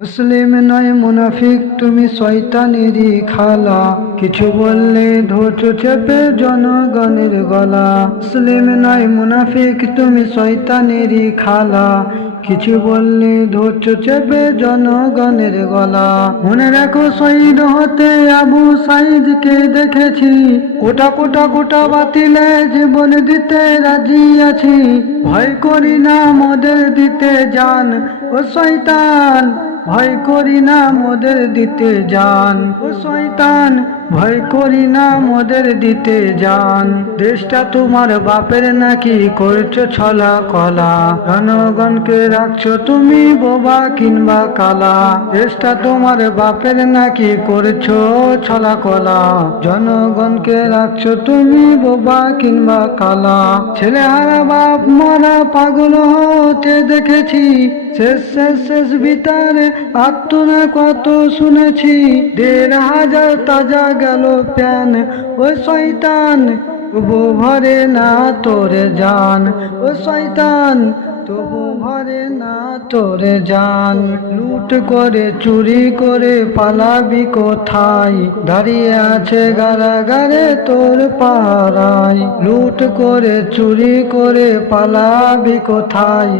মুসলিম নয় মুনাফিক তুমি শয়তানেরই খালা, কিছু বললে ধরছো চেপে জনগণের গলা। মুসলিম নয় মুনাফিক তুমি শয়তানেরই খালা, কিছু বললে ধরছো চেপে জনগণের গলা। মনে রাখো শহীদ হতে আবু সাইদকে দেখেছি, কোটা কোটা কোটা বাতিলে জীবন দিতে রাজি আছি। ভয় করি না মোদের দিতে জান ও শয়তান, ভয় করি না মোদের দিতে জান ও শয়তান, ভয় করি না মোদের দিতে জান। দেশটা তোমার বাপের নাকি করছো ছলা কলা, জনগণকে রাখছো তুমি বোবা কিংবা কালা। দেশটা তোমার বাপের নাকি করছো ছলা কলা, জনগণকে রাখছো তুমি বোবা কিংবা কালা। ছেলে হারা বাপ মারা পাগল হতে দেখেছি, শেষ শেষ শেষ ভিতরে আত্মনা কত শুনেছি। ১,৫০০ তাজা গেল প্যান ও শয়তান, তবু ভরে না তোরে জান ও শয়তান, তবু ভরে না তোরে জান। লুট করে চুরি করে পালাবি কোথায়, দাঁড়িয়ে আছে কারাগারে তোর পাহারায়। লুট করে চুরি করে পালাবি কোথায়,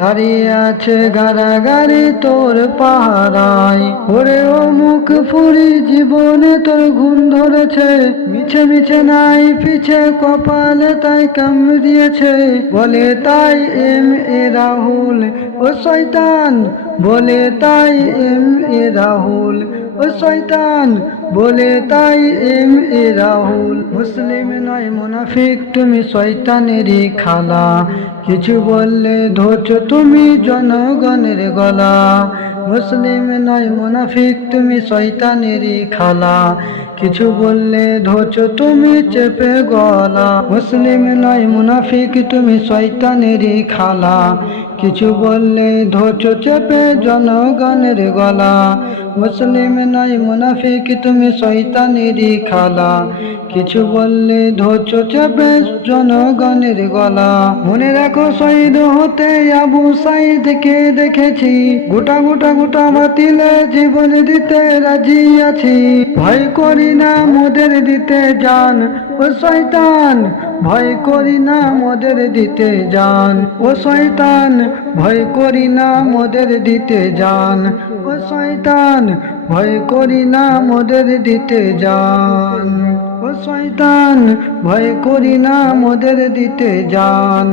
দাঁড়িয়ে আছে কারাগারে তোর পাহারায়। ওরে ও মুখ ফুরি জীবনে তোর ঘুম ধরেছে, মিছে মিছে নাই পিছে কপালে তাই কামড়িয়েছে। বলে তাই এম.এ রাহুল ও শয়তান, বলে তাই এম.এ রাহুল ও শয়তান, বলে তাই এম.এ রাহুল। মুসলিম নয় মুনাফিক তুমি শয়তানেরই খালা, কিছু বললে ধরছো তুমি জনগণের গলা। মুসলিম নয় মুনাফিক তুমি শয়তানেরই খালা, কিছু বললে ধরছো তুমি চেপে গলা। মুসলিম নয় মুনাফিক তুমি শয়তানেরই খালা, কিছু বললে ধরছো চেপে জনগণের গলা। মুসলিম নয় মুনাফিক তুমি শয়তানেরই খালা, কিছু বললে ধরছো চেপে জনগণের গলা। মনে রাখো শহীদ হতে আবু সাইদকে দেখেছি, গোটা গোটা গোটা বাতিলে জীবন দিতে রাজি আছি। ভয় করি না মোদের দিতে জান ও শয়তান, ভয় করি না মোদের দিতে জান ও শয়তান, ভয় করি না মোদের দিতে জান ও শয়তান, ভয় করি না মোদের দিতে জান ও শয়তান, ভয় করি না মোদের দিতে জান।